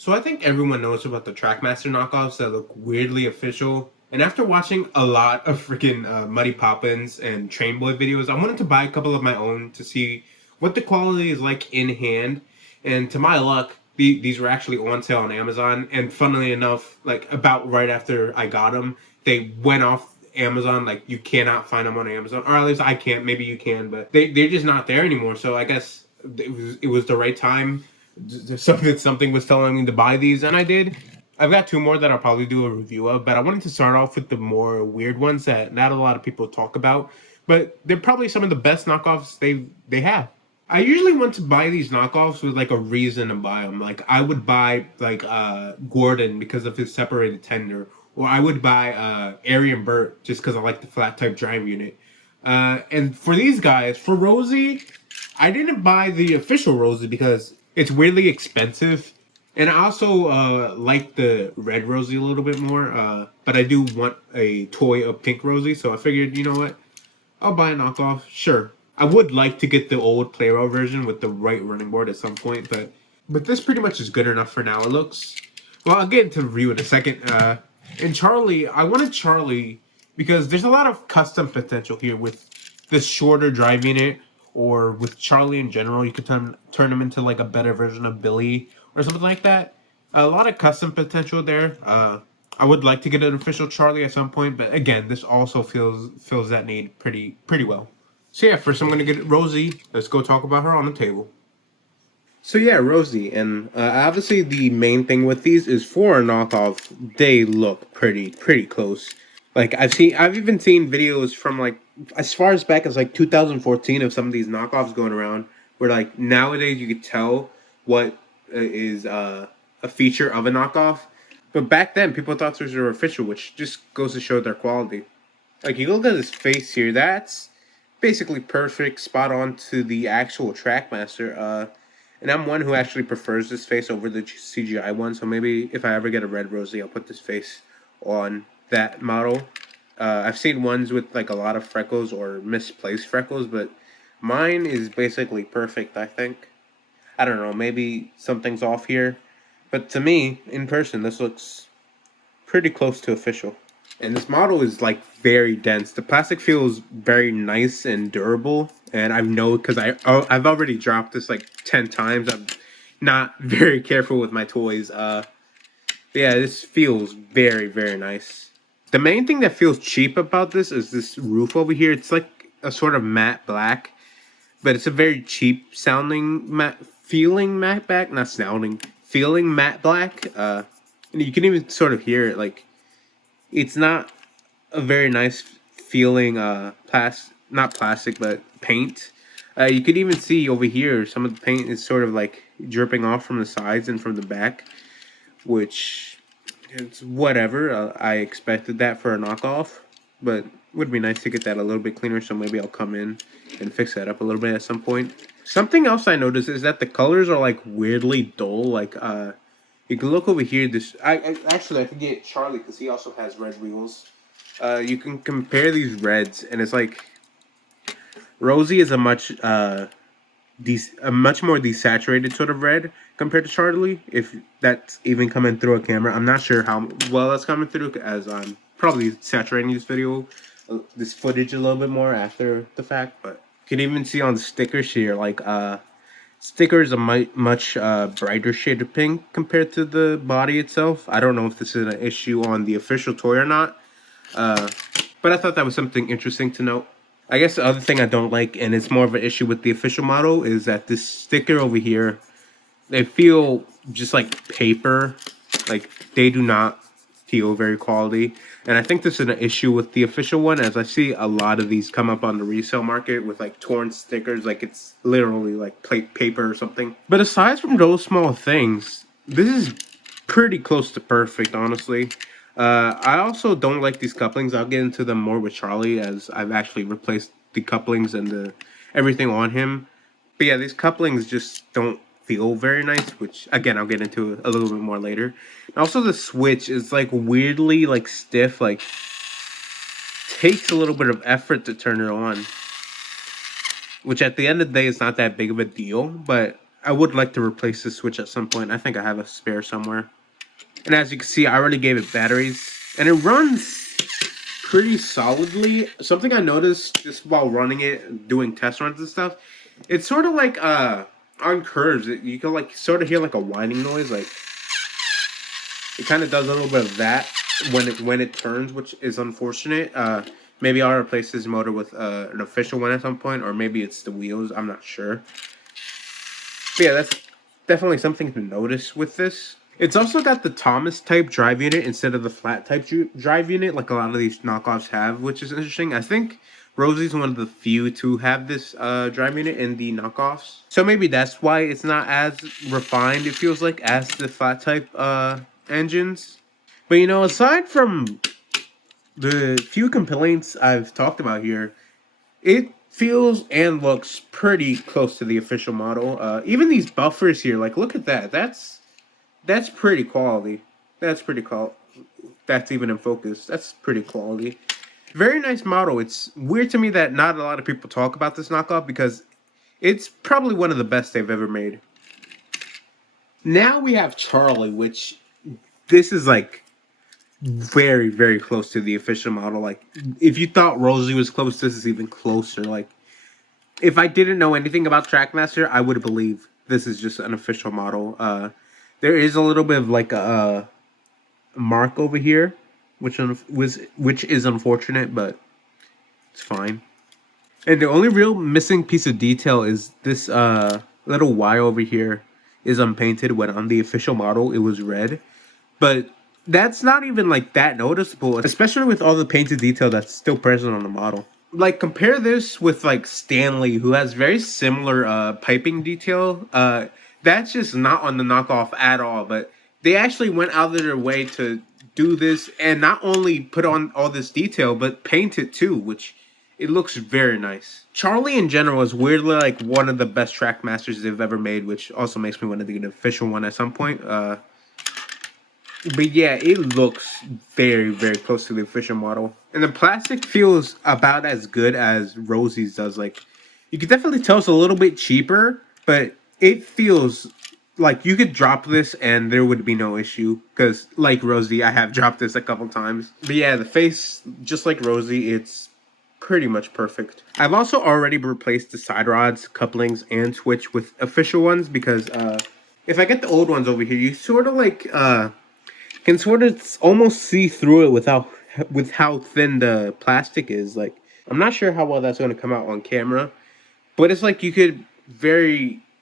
So I think everyone knows about the Trackmaster knockoffs that look weirdly official. And after watching a lot of freaking Muddy Poppins and Train Boy videos, I wanted to buy a couple of my own to see what the quality is like in hand. And to my luck, these were actually on sale on Amazon. And funnily enough, like about right after I got them, they went off Amazon. Like you cannot find them on Amazon, or at least I can't. Maybe you can, but they're just not there anymore. So I guess it was the right time. Something was telling me to buy these, and I did. I've got two more that I'll probably do a review of, but I wanted to start off with the more weird ones that not a lot of people talk about, but they're probably some of the best knockoffs they have. I usually want to buy these knockoffs with like a reason to buy them. Like I would buy like Gordon because of his separated tender, or I would buy Arian Burt just because I like the flat type drive unit. And for these guys, for Rosie, I didn't buy the official Rosie because it's weirdly expensive, and I also like the red Rosie a little bit more. But I do want a toy of pink Rosie, so I figured, you know what, I'll buy a knockoff. Sure, I would like to get the old Playroll version with the right running board at some point, but this pretty much is good enough for now. It looks well. I'll get into the review in a second. And Charlie, I wanted Charlie because there's a lot of custom potential here with this shorter drive unit, or with Charlie in general. You could turn him into like a better version of Billy or something like that. A lot of custom potential there. I would like to get an official Charlie at some point, but again, this also fills that need pretty well. So yeah, first I'm gonna get Rosie. Let's go talk about her on the table. So yeah, Rosie, and obviously the main thing with these is for a knockoff, they look pretty close. Like I've even seen videos from like as far as back as like 2014 of some of these knockoffs going around, where like nowadays you could tell what is a feature of a knockoff, but back then people thought those were official, which just goes to show their quality. Like you look at his face here, that's basically perfect, spot on to the actual Trackmaster. And I'm one who actually prefers this face over the CGI one. So maybe if I ever get a red Rosie, I'll put this face on that model. I've seen ones with like a lot of freckles or misplaced freckles, but mine is basically perfect, I think. I don't know, maybe something's off here. But to me, in person, this looks pretty close to official. And this model is like very dense. The plastic feels very nice and durable, and I know because I've already dropped this like 10 times. I'm not very careful with my toys. Yeah, this feels very nice. The main thing that feels cheap about this is this roof over here. It's like a sort of matte black, but it's a very cheap sounding matte, feeling matte black, not sounding, feeling matte black. And you can even sort of hear it like it's not a very nice feeling not plastic but paint. You could even see over here some of the paint is sort of like dripping off from the sides and from the back, which it's whatever. I expected that for a knockoff, but it would be nice to get that a little bit cleaner, so maybe I'll come in and fix that up a little bit at some point. Something else I noticed is that the colors are like weirdly dull. Like you can look over here. This I actually I could get Charlie because he also has red wheels. You can compare these reds, and it's like Rosie is a much more desaturated sort of red compared to Charlie. If that's even coming through a camera, I'm not sure how well that's coming through, as I'm probably saturating this footage a little bit more after the fact. But you can even see on the stickers here, like sticker is a much brighter shade of pink compared to the body itself. I don't know if this is an issue on the official toy or not, but I thought that was something interesting to note. I guess the other thing I don't like, and it's more of an issue with the official model, is that this sticker over here, they feel just like paper. Like they do not feel very quality. And I think this is an issue with the official one, as I see a lot of these come up on the resale market with like torn stickers, like it's literally like plate paper or something. But aside from those small things, this is pretty close to perfect, honestly. I also don't like these couplings. I'll get into them more with Charlie, as I've actually replaced the couplings and the everything on him. But yeah, these couplings just don't feel very nice, which again I'll get into a little bit more later. And also the switch is like weirdly like stiff, like takes a little bit of effort to turn it on. Which at the end of the day is not that big of a deal, but I would like to replace this switch at some point. I think I have a spare somewhere. And as you can see, I already gave it batteries. And it runs pretty solidly. Something I noticed just while running it, doing test runs and stuff, it's sort of like on curves, you can like sort of hear like a whining noise. Like it kind of does a little bit of that when it turns, which is unfortunate. Maybe I'll replace this motor with an official one at some point, or maybe it's the wheels. I'm not sure. But yeah, that's definitely something to notice with this. It's also got the Thomas type drive unit instead of the flat type drive unit, like a lot of these knockoffs have, which is interesting. I think Rosie's one of the few to have this drive unit in the knockoffs. So maybe that's why it's not as refined, it feels like, as the flat type engines. But you know, aside from the few complaints I've talked about here, it feels and looks pretty close to the official model. Even these buffers here, like look at that. That's pretty quality. That's pretty cool. That's even in focus. That's pretty quality. Very nice model. It's weird to me that not a lot of people talk about this knockoff because it's probably one of the best they've ever made. Now we have Charlie, which this is like very, very close to the official model. Like if you thought Rosie was close, this is even closer. Like if I didn't know anything about Trackmaster, I would believe this is just an official model. There is a little bit of like a mark over here, which is unfortunate, but it's fine. And the only real missing piece of detail is this little Y over here is unpainted, when on the official model it was red. But that's not even like that noticeable, especially with all the painted detail that's still present on the model. Like compare this with like Stanley, who has very similar piping detail. That's just not on the knockoff at all, but they actually went out of their way to do this and not only put on all this detail, but paint it too, which it looks very nice. Charlie in general is weirdly like one of the best Trackmasters they've ever made, which also makes me want to get an official one at some point. But yeah, it looks very, very close to the official model. And the plastic feels about as good as Rosie's does. Like, you can definitely tell it's a little bit cheaper, but it feels like you could drop this and there would be no issue. Because, like Rosie, I have dropped this a couple times. But yeah, the face, just like Rosie, it's pretty much perfect. I've also already replaced the side rods, couplings, and switch with official ones. Because if I get the old ones over here, you sort of like can sort of almost see through it with how thin the plastic is. Like, I'm not sure how well that's going to come out on camera, but it's like you could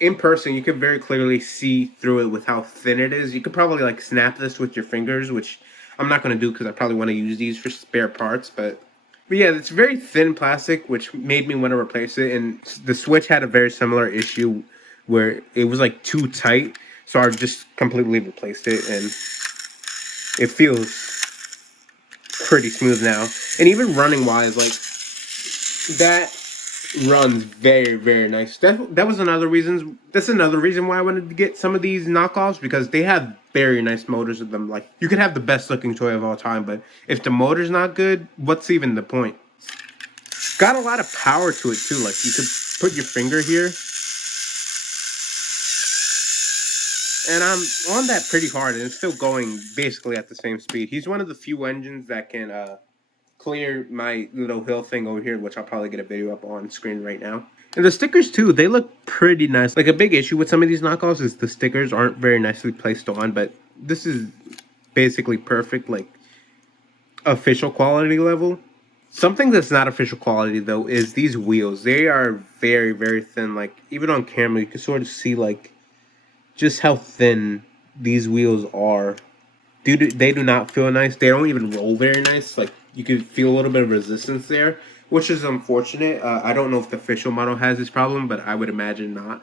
in person, you could very clearly see through it with how thin it is. You could probably like snap this with your fingers, which I'm not going to do because I probably want to use these for spare parts. But yeah, it's very thin plastic, which made me want to replace it. And the Switch had a very similar issue where it was like too tight, so I just completely replaced it, and it feels pretty smooth now. And even running wise, like that runs very, very nice. That was another reason. That's another reason why I wanted to get some of these knockoffs, because they have very nice motors with them. Like, you could have the best looking toy of all time, but if the motor's not good, what's even the point? Got a lot of power to it too. Like, you could put your finger here, and I'm on that pretty hard, and it's still going basically at the same speed. He's one of the few engines that can clear my little hill thing over here, which I'll probably get a video up on screen right now. And the stickers too, they look pretty nice. Like, a big issue with some of these knockoffs is the stickers aren't very nicely placed on, but this is basically perfect, like official quality level. Something that's not official quality though is these wheels. They are very, very thin. Like, even on camera you can sort of see like just how thin these wheels are. Dude, they do not feel nice. They don't even roll very nice. Like, you can feel a little bit of resistance there, which is unfortunate. I don't know if the official model has this problem, but I would imagine not.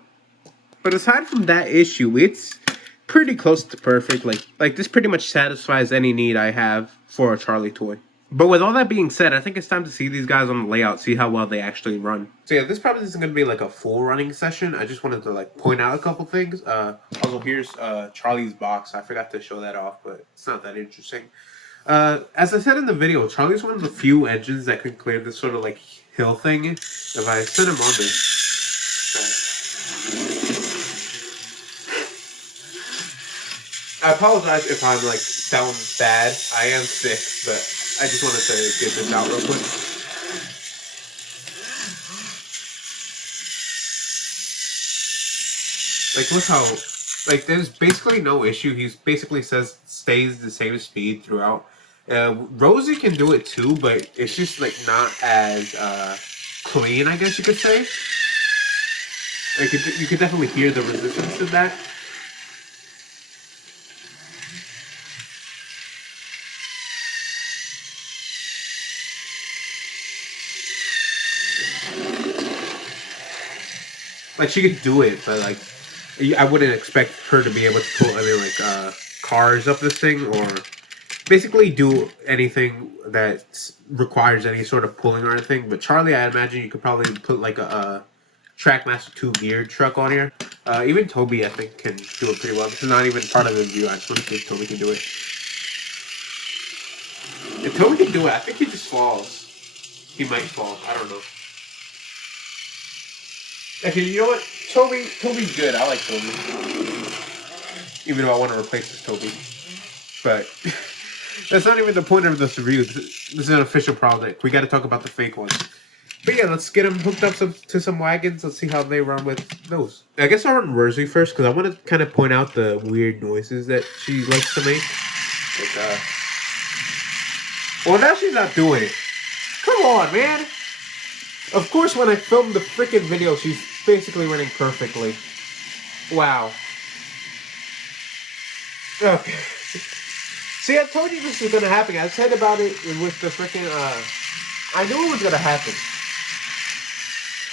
But aside from that issue, it's pretty close to perfect. Like this pretty much satisfies any need I have for a Charlie toy. But with all that being said, I think it's time to see these guys on the layout, see how well they actually run. So yeah, this probably isn't going to be like a full running session. I just wanted to like point out a couple things. Also, here's Charlie's box. I forgot to show that off, but it's not that interesting. As I said in the video, Charlie's one of the few engines that can clear this sort of like hill thing. If I set him on this, I apologize if I'm like sound bad. I am sick, but I just wanted to get this out real quick. Like, look how, like, there's basically no issue. He's basically says stays the same speed throughout. Rosie can do it too, but it's just like not as clean, I guess you could say. Like, you could definitely hear the resistance in that. Like, she could do it, but like, I wouldn't expect her to be able to pull any like cars up this thing or basically do anything that requires any sort of pulling or anything. But Charlie, I imagine you could probably put like a Trackmaster 2 geared truck on here. Even Toby, I think, can do it pretty well. This is not even part of the review. I just want to see if Toby can do it. If Toby can do it, I think he just falls. He might fall. I don't know. Okay, you know what? Toby's good. I like Toby. Even though I want to replace this Toby. But that's not even the point of this review. This is an official product. We got to talk about the fake ones. But yeah, let's get them hooked up to some wagons. Let's see how they run with those. I guess I'll run Rosie first because I want to kind of point out the weird noises that she likes to make. Like, well, now she's not doing it. Come on, man. Of course, when I filmed the freaking video, she's basically running perfectly. Wow. Okay. See, I told you this was gonna happen. I said about it with the freaking. I knew it was gonna happen.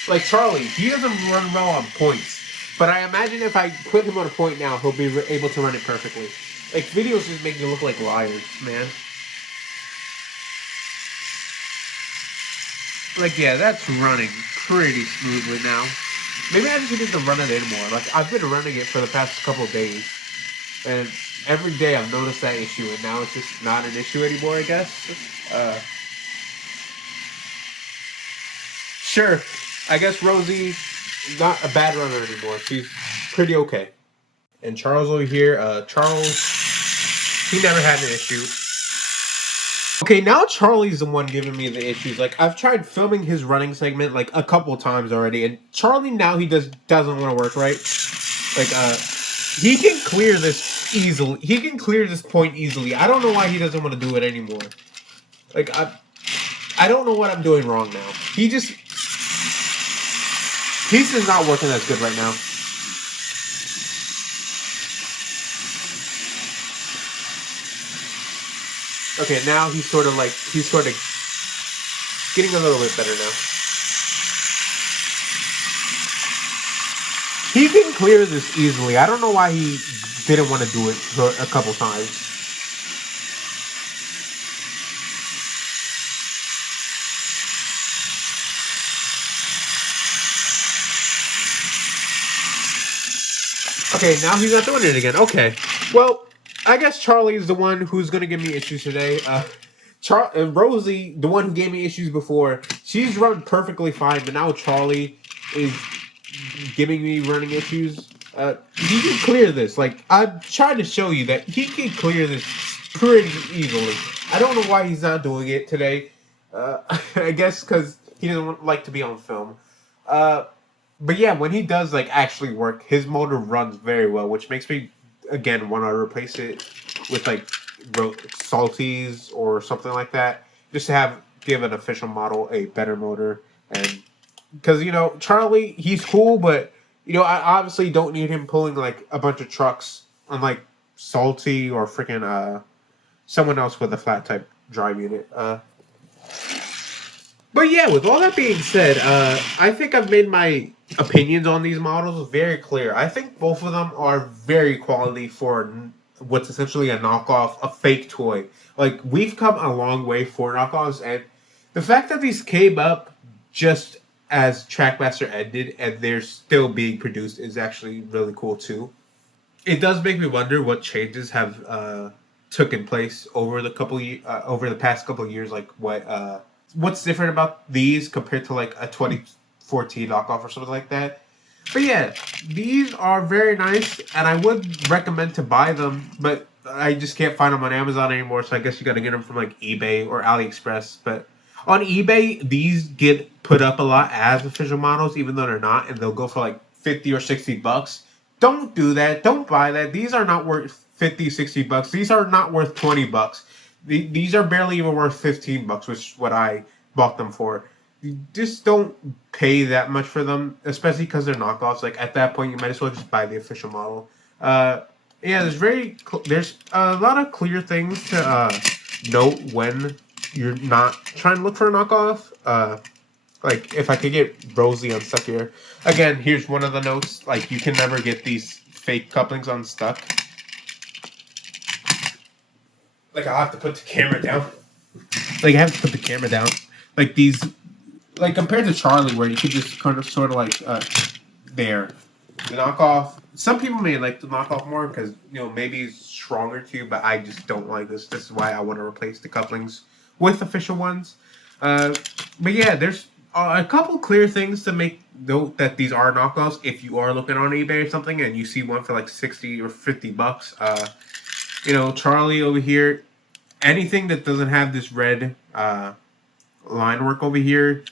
Like Charlie, he doesn't run well on points, but I imagine if I put him on a point now, he'll be able to run it perfectly. Like videos just make you look like liars, man. Like yeah, that's running pretty smoothly now. Maybe I just need to run it anymore. Like I've been running it for the past couple of days, and every day I've noticed that issue, and now it's just not an issue anymore. I guess. Sure. I guess Rosie, not a bad runner anymore. She's pretty okay. And Charles over here, Charles, he never had an issue. Okay, now Charlie's the one giving me the issues. Like I've tried filming his running segment like a couple times already, and Charlie now he doesn't want to work right. Like he can clear this easily. He can clear this point easily. I don't know why he doesn't want to do it anymore. Like I don't know what I'm doing wrong now. He's just not working as good right now. Okay, now he's sort of getting a little bit better now. He can clear this easily. I don't know why he didn't want to do it a couple times. Okay, now he's not doing it again. Okay. Well, I guess Charlie is the one who's going to give me issues today. Rosie, the one who gave me issues before, she's run perfectly fine, but now Charlie is giving me running issues. He can clear this. Like, I'm trying to show you that he can clear this pretty easily. I don't know why he's not doing it today. I guess because he doesn't like to be on film. But yeah, when he does like actually work, his motor runs very well, which makes me again want to replace it with like salties or something like that, just to give an official model a better motor. And because Charlie, he's cool, but I obviously don't need him pulling like a bunch of trucks unlike Salty or freaking someone else with a flat type drive unit. But yeah, with all that being said, I think I've made my opinions on these models very clear. I think both of them are very quality for what's essentially a knockoff, a fake toy. Like, we've come a long way for knockoffs, and the fact that these came up just as Trackmaster ended and they're still being produced is actually really cool too. It does make me wonder what changes have taken place over over the past couple of years. Like what's different about these compared to like a 2014 knockoff or something like that. But yeah, these are very nice, and I would recommend to buy them, but I just can't find them on Amazon anymore, so I guess you gotta get them from like eBay or AliExpress. But on eBay, these get put up a lot as official models, even though they're not, and they'll go for like 50 or 60 bucks. Don't do that. Don't buy that. These are not worth 50, 60 bucks. These are not worth 20 bucks. These are barely even worth 15 bucks, which is what I bought them for. You just don't pay that much for them, especially because they're knockoffs. Like at that point, you might as well just buy the official model. Yeah, there's a lot of clear things to note when you're not trying to look for a knockoff. Like if I could get Rosie unstuck here. Again, here's one of the notes. Like you can never get these fake couplings unstuck. Like I'll have to put the camera down. Like I have to put the camera down. Like these, like compared to Charlie, where you could just kind of sort of like there, the knockoff. Some people may like the knockoff more because maybe it's stronger too, but I just don't like this. This is why I want to replace the couplings with official ones. But yeah, there's a couple clear things to make note that these are knockoffs. If you are looking on eBay or something and you see one for like 60 or 50 bucks, Charlie over here, anything that doesn't have this red line work over here,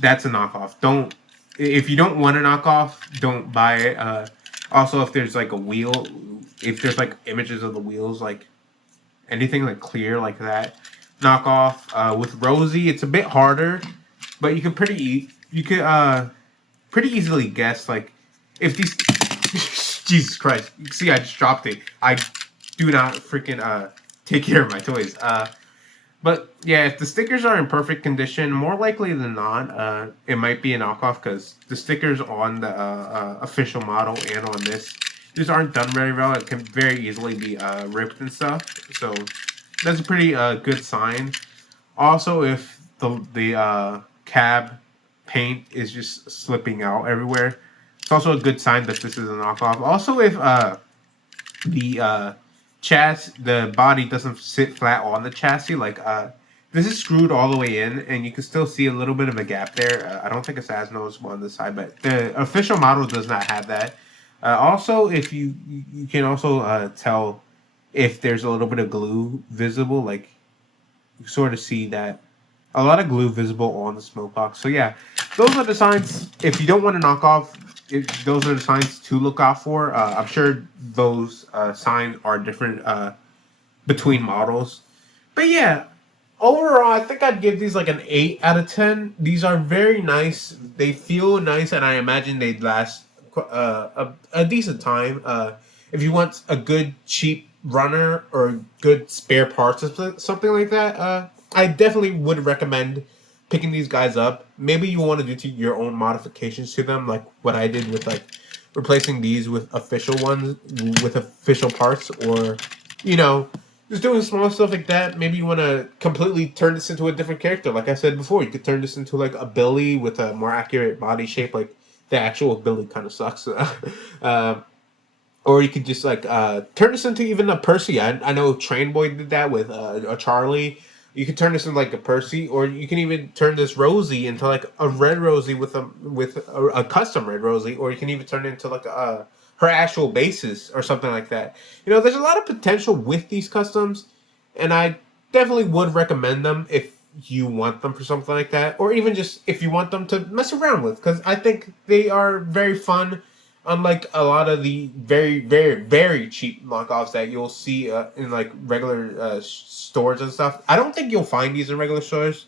that's a knockoff. If you don't want a knockoff, don't buy it. Also, if there's like a wheel, if there's like images of the wheels, like anything like clear like that, knockoff. With Rosie, it's a bit harder, but you could pretty easily guess like if these. Jesus Christ! You see, I just dropped it. I do not freaking take care of my toys. But yeah, if the stickers are in perfect condition, more likely than not, it might be a knockoff because the stickers on the official model and on this just aren't done very well. It can very easily be ripped and stuff. So that's a pretty good sign. Also, if the cab paint is just slipping out everywhere, it's also a good sign that this is a knockoff. Also, if the body doesn't sit flat on the chassis, like this is screwed all the way in, and you can still see a little bit of a gap there. I don't think it's as noticeable on this side, but the official model does not have that. Also, if you can also tell if there's a little bit of glue visible, like you sort of see that a lot of glue visible on the smoke box. So yeah, those are the signs. If you don't want to knock off, those are the signs to look out for. I'm sure those signs are different between models. But yeah, overall, I think I'd give these like an 8 out of 10. These are very nice. They feel nice, and I imagine they'd last a decent time. If you want a good, cheap runner or good spare parts or something like that, I definitely would recommend picking these guys up. Maybe you want to do your own modifications to them, like what I did with like replacing these with official ones, with official parts, or just doing small stuff like that. Maybe you want to completely turn this into a different character. Like I said before, you could turn this into like a Billy with a more accurate body shape. Like the actual Billy kind of sucks. Or you could just like turn this into even a Percy. I know Train Boy did that with a Charlie. You could turn this into like a Percy, or you can even turn this Rosie into like a red Rosie with a custom red Rosie, or you can even turn it into like her actual bases or something like that. There's a lot of potential with these customs, and I definitely would recommend them if you want them for something like that, or even just if you want them to mess around with, because I think they are very fun. Unlike a lot of the very, very, very cheap knockoffs that you'll see in like regular stores and stuff, I don't think you'll find these in regular stores.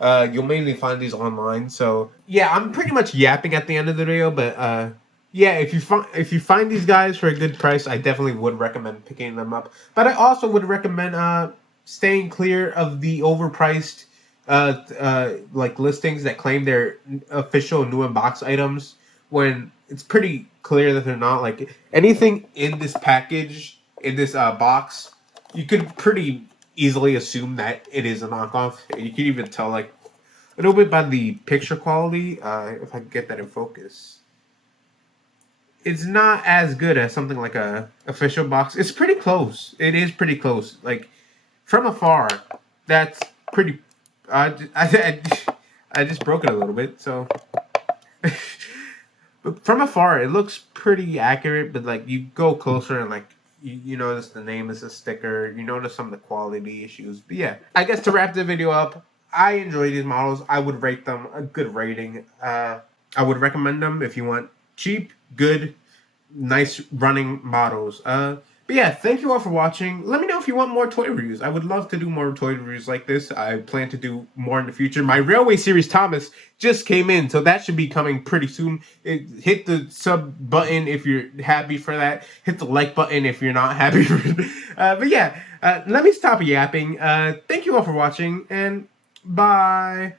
You'll mainly find these online. So yeah, I'm pretty much yapping at the end of the video, but yeah, if you find these guys for a good price, I definitely would recommend picking them up. But I also would recommend staying clear of the overpriced like listings that claim they're official new in-box items when it's pretty clear that they're not. Like anything in this package, in this box, you could pretty easily assume that it is a knockoff. You can even tell like a little bit by the picture quality. If I can get that in focus, it's not as good as something like a official box. It's pretty close. It is pretty close. Like from afar, that's pretty. I just broke it a little bit, so. From afar, it looks pretty accurate, but like you go closer and like you notice the name is a sticker. You notice some of the quality issues. But yeah, I guess to wrap the video up, I enjoy these models. I would rate them a good rating. I would recommend them if you want cheap, good, nice running models. But yeah, thank you all for watching. Let me know if you want more toy reviews. I would love to do more toy reviews like this. I plan to do more in the future. My Railway Series Thomas just came in, so that should be coming pretty soon. Hit the sub button if you're happy for that. Hit the like button if you're not happy for it. But yeah, let me stop yapping. Thank you all for watching, and bye.